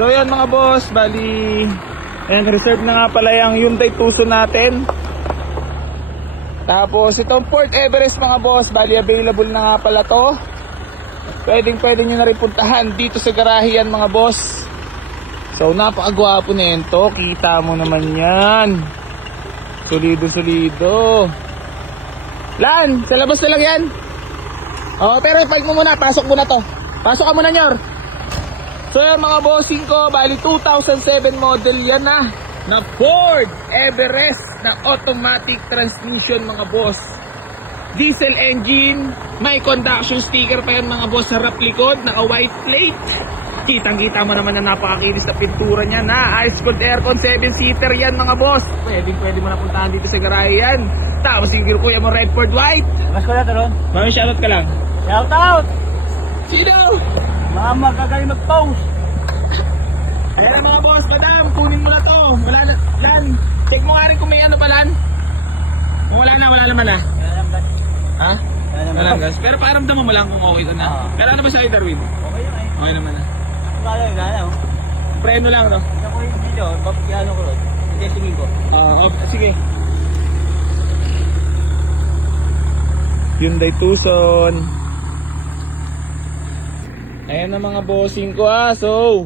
So yan mga boss, bali and reserve na nga pala yung Hyundai Tucson natin. Tapos itong Port Everest mga boss, bali available na nga pala to. Pwede nyo na rin puntahan dito sa garahe yan mga boss. So napakagwapo nito, kita mo naman yan. Solido. Lan, sa labas na lang yan. Pero ipag mo muna, pasok mo na to. Pasok ka muna Nyor. So yan mga bossing ko, bali 2007 model yan na Ford Everest na automatic transmission mga boss. Diesel engine, may conduction sticker pa yan mga boss sa harap likod, naka white plate. Kitang-kita mo naman na napakakinis na pintura niya na ice cold aircon 7-seater yan mga boss. Pwede mo na puntahan dito sa garahe yan. Tapos yung kuya mo Redford White. Mas ko na to ron. Mami shoutout ka lang. Shout out! Sino? Mga magagaling mag-post. Ayan na mga boss, madam, kunin mo na to. Wala na, Lan, check mo nga rin kung may ano pa Lan. Kung wala naman na. Ha? Wala gas. Pero paramdaman mo lang kung okay ka na. Pero ano ba sa'yo Darwin? Okay yun eh. Okay naman na. Gana oh. Preno lang no? Ako yung video, ano ko ron. Testingin ko. Sige. Hyundai Tucson. Ayan na mga bossing ko So,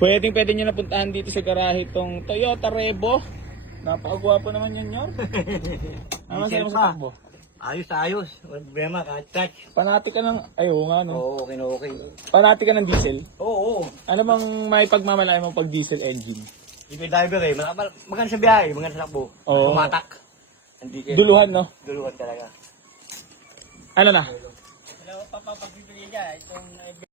pwede nyo na puntahan dito sa garahe itong Toyota Revo. Napakagwapo naman yun Nyor. Ano sa'yo sa takbo? Ayos. Walang problema, touch. Panati ka ng, nga no? Oo, okay. Panati ka ng diesel. Oo. Ano bang may pagmamalaki mo pag diesel engine? Hindi driver eh. Maganda sa biyahe, maganda sa takbo. Oo. Tumatak. Duluhan no? Duluhan talaga. Ano na? Wala ko pa pagbibigyan niya. Itong